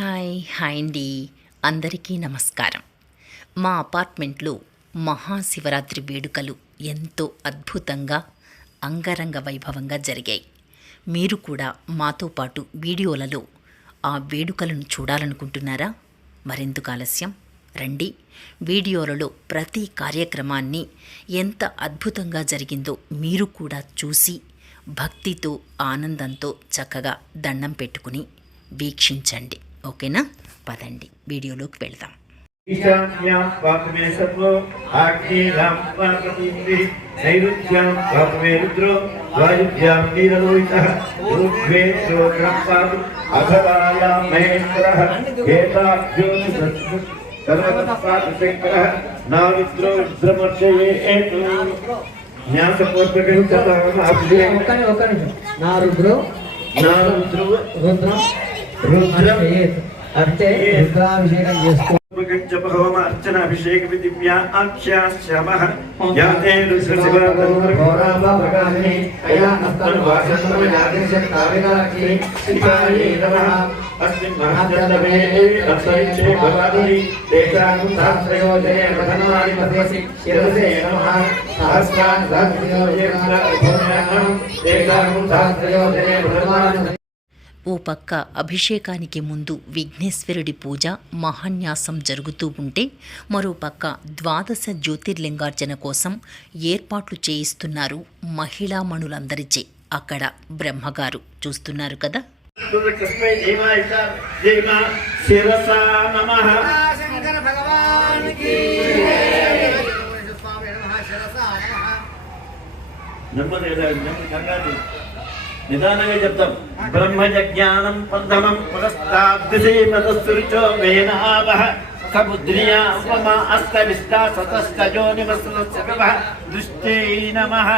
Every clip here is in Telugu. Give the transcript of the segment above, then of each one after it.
హాయ్ హాయ్ అండి. అందరికీ నమస్కారం. మా అపార్ట్మెంట్లో మహాశివరాత్రి వేడుకలు ఎంతో అద్భుతంగా అంగరంగ వైభవంగా జరిగాయి. మీరు కూడా మాతో పాటు వీడియోలలో ఆ వేడుకలను చూడాలనుకుంటున్నారా? మరెందుకు ఆలస్యం? రండి వీడియోలలో ప్రతి కార్యక్రమాన్ని ఎంత అద్భుతంగా జరిగిందో మీరు కూడా చూసి భక్తితో ఆనందంతో చక్కగా దండం పెట్టుకుని వీక్షించండి. ఓకేనా? పదండి వీడియోలోకి వెళ్దాం. ఈశాన్యాం పాపమే సర్వో ఆగ్నేయాం నైరుత్యాం రుద్రో వాయువ్యాం నీలలోహితః ఋగ్వేదో బ్రహ్మాదు అధరాయాం మహేశ్వరः ఏతాభ్యో సర్వతత్పాదశంకరः నావిద్రో రుద్రమర్చయేతు న్యాసపూర్వకం చతామహాభ్యేన ఒక్కని ఒక్క నిమిషం. నా రుద్రు నా రుద్రో రుద్రం రుద్రం అంటే రుద్రాభిషేకం చేసుకో च बहवम अर्चनाभिषेक दिव्या आख्यास्यामः याते रुद्रशिवानन्दरघोरामप्रकाशिनी कयानस्तनुवासन्तमयादिशक्ताविनाक्षी शिवायै नमः अस्मिन् महाजनमे अक्षयिषे भवानी तेषां सहस्रयोजने प्रथमानि पदसि शिरसे नमः सहस्रान् सहस्रयोजने तेषां सहस्रयोजने प्रथमानि ఓ పక్క అభిషేకానికి ముందు విఘ్నేశ్వరుడి పూజ మహాన్యాసం జరుగుతూ ఉంటే మరో పక్క ద్వాదశ జ్యోతిర్లింగార్చన కోసం ఏర్పాట్లు చేయిస్తున్నారు మహిళామణులందరిచే అక్కడ బ్రహ్మగారు. చూస్తున్నారు కదా? నెమ్మది నెమ్మది కంగారు. निदानवे जब तक ब्रह्मज्ञानं बन्धनं पुरस्ताद्दिशीमतस्तुरिचो वेनावः। समुद्रिया उपमा अस्तविष्टा सतस्तजो निवसनस्य विवः दृष्ट्यै नमः।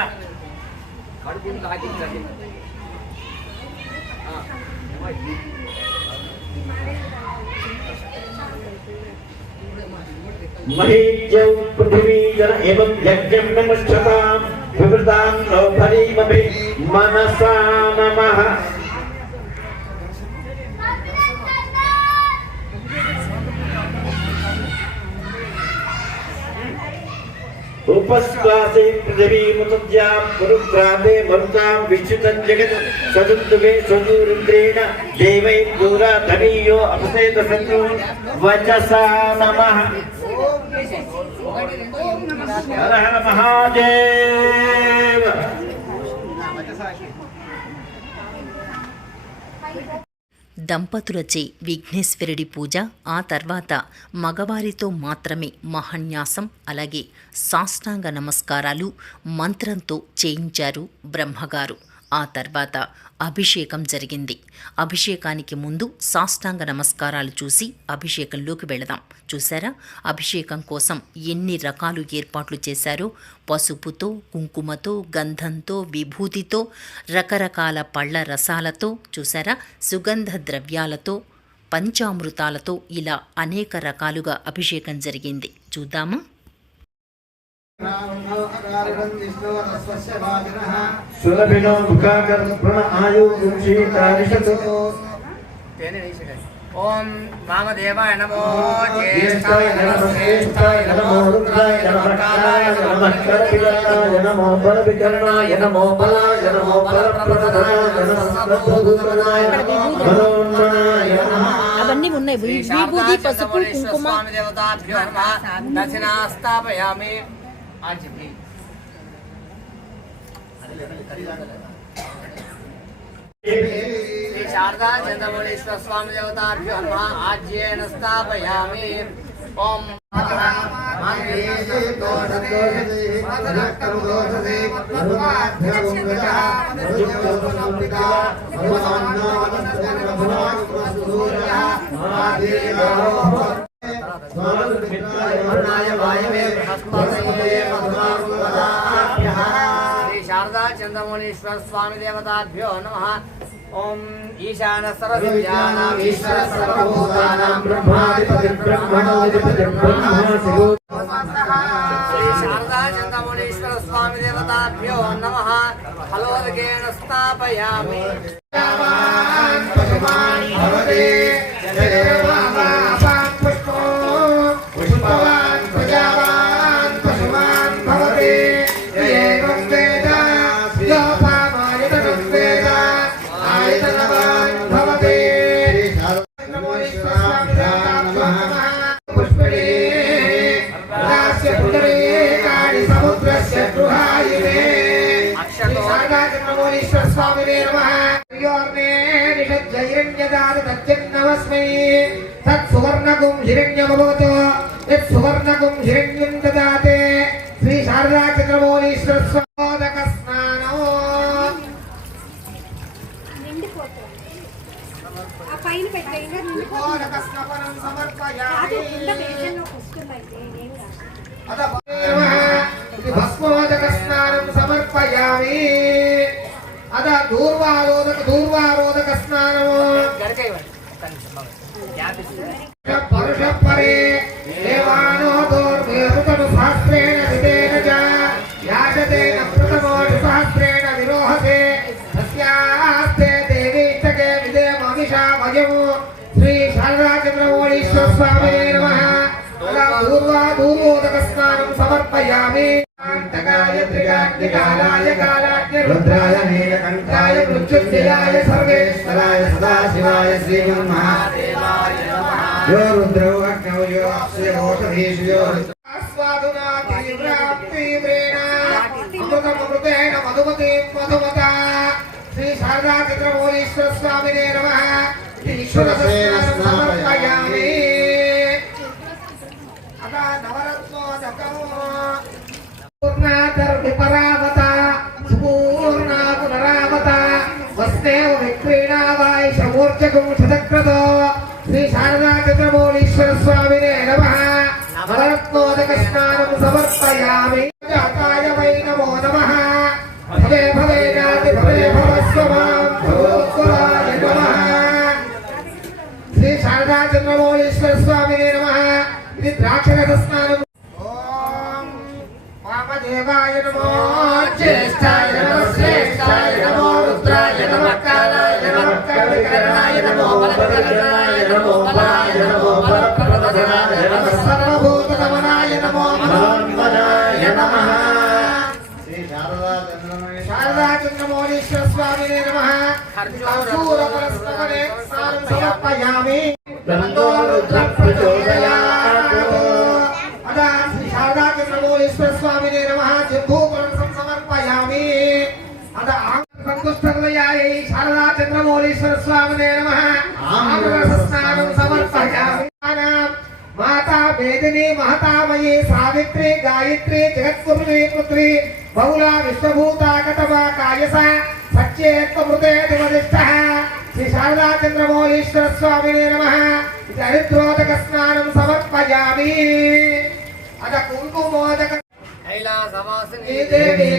महीज्यौ पृथिवी जन एवं यज्ञं नमश्चतां विवृतां नौभरीमभिः మనసా నమ. ఉపస్వాసే పృథివీముద్యాం పురుక్రాతే మరుతాం విచ్యుతం జగత్ సదుద్దుగే సదూరుద్రేణ దేవై దూరా ధనీయో అపసేత సంతు వచసా నమ. హర హర మహాదేవ. దంపతులచే విఘ్నేశ్వరుడి పూజ ఆ తర్వాత మగవారితో మాత్రమే మహాన్యాసం అలాగే సాష్టాంగ నమస్కారాలు మంత్రంతో చేయించారు బ్రహ్మగారు. ఆ తర్వాత అభిషేకం జరిగింది. అభిషేకానికి ముందు సాష్టాంగ నమస్కారాలు చూసి అభిషేకంలోకి వెళదాం. చూసారా అభిషేకం కోసం ఎన్ని రకాలు ఏర్పాట్లు చేశారో? పసుపుతో కుంకుమతో గంధంతో విభూతితో రకరకాల పళ్ళ రసాలతో చూసారా సుగంధ ద్రవ్యాలతో పంచామృతాలతో ఇలా అనేక రకాలుగా అభిషేకం జరిగింది. చూద్దామా? సులభినో ముఖాకర ప్రణ్ ఆయు ఓం వామదేవాయ నమో జ్యేష్ఠాయ నమః శ్రేష్ఠాయ నమో రుద్రాయ నమః కాలాయ నమః కరపిలాయ నమో బలవికరణాయ నమో బలాయ నమో బలప్రదనాయ నమః సర్వభూతనాయ మనోన్మనాయ నమః అవన్నీ ఉన్నాయి. విభూది పసుపు కుంకుమ. స్వామి దేవతాభ్యో నమః. దక్షిణాస్తాపయామి ఆజ్ఞకి శ్రీ శారదా చంద్రమౌళీశ్వర స్వామి దేవతాభ్యో నమః ఆజ్యేన స్థాపయామి ఓం శ్రీ శారదా చంద్రమౌళీశ్వర స్వామి దేవతాభ్యో నమః ఓం ఈశాన సర్వవిద్యానాం ఈశ్వర సర్వభూతానాం బ్రహ్మాధిపతి బ్రహ్మణోధిపతి బ్రహ్మ శివో శ్రీ శారదా చంద్రమౌళీశ్వర స్వామి దేవతాభ్యో నమః ఫలోదకేన స్థాపయామి భవతే జయ శ్రీమాత్రే నమః యోర్నే నిషజ్జైరణ్యదాత తచ్చన్నమస్మై తత్ సువర్ణకుం హిరణ్యమభవత్ యత్ సువర్ణకుం హిరణ్యం దదాతే శ్రీ శారదా చంద్రమౌళీశ్వర స్వాదక స్నానం పైన పెట్టేయండి నిండిపోతుంది సమర్పయామి అదే కింద బేసన్లోకి వస్తున్నాయి అదే త్రికాయ త్రికాగ్నికాలాయ కాలాగ్నిరుద్రాయ నీలకంఠాయ మృత్యుంజయాయ సర్వేశ్వరాయ సదాశివాయ శ్రీమన్మహాదేవాయ యో రుద్రో అగ్నౌ యో అక్షయోషధీషు యో ఆస్వాదునా తీవ్రాం తీవ్రేణ అమృతమృతేన మధుమతీం మధుమత. శ్రీ శారదా చిత్రమౌళీశ్వర స్వామినే నమ. ఈశ్వర సమర్పయ విపరావత సుపూర్ణా పునరావత వస్తేవ విక్రీడావాయ శమూర్చకం శతక్రతో శ్రీ శారదాచంద్రమౌళీశ్వర స్వామినే నమ. నవరత్నోదక స్నానం సమర్పయామి. జాతాయ వై నమో నమ. భవే భవే జాతి భవే భవస్వమాం భవోత్సవాయ నమ. శ్రీ స్వామినే నమ. ఇది ద్రాక్షరథ స్నానం వామదేవాయ నమో జ్యేష్ఠాయ నమో శ్రేష్ఠాయ నమో రుద్రాయ కాలాయ నమో బలకరణాయ నమో బలాయ నమో బలప్రదనాయ సర్వభూతగమనాయ నమో మనోన్మనాయ శ్రీ శారదా శారదా చంద్రమౌళీశ్వర స్వామినే నమ. కర్పూరపరస్మరే సమర్పయామి. నందో రుద్ర సంతుష్టహృదయాయ శారదా చంద్రమౌళీశ్వర స్వామినే నమ ఆమరస స్నానం సమర్పయామి మాతా వేదిని మహతామయీ సావిత్రి గాయత్రి జగత్పురుషి పుత్రి బహుళా విశ్వభూతాగతమా కాయస సత్యేత్మృతే దివదిష్ట శ్రీ శారదా చంద్రమౌళీశ్వర స్వామినే నమ ఇది హరిద్రోదక స్నానం సమర్పయామి అద కుంకుమోదక కైలాసవాసిని దేవి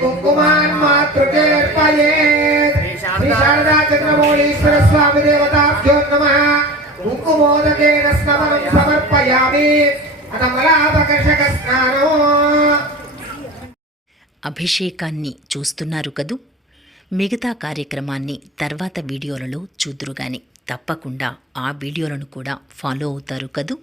కుంకుమాన్ మాతృకేర్పయే. శ్రీ శారదా చంద్రమౌళీశ్వర స్వామి దేవతాభ్యో నమ. కుంకుమోదకేన సమర్పయామి. అభిషేకాన్ని చూస్తున్నారు కదూ? మిగతా కార్యక్రమాన్ని తర్వాత వీడియోలలో చూద్దురుగాని తప్పకుండా ఆ వీడియోలను కూడా ఫాలో అవుతారు కదూ?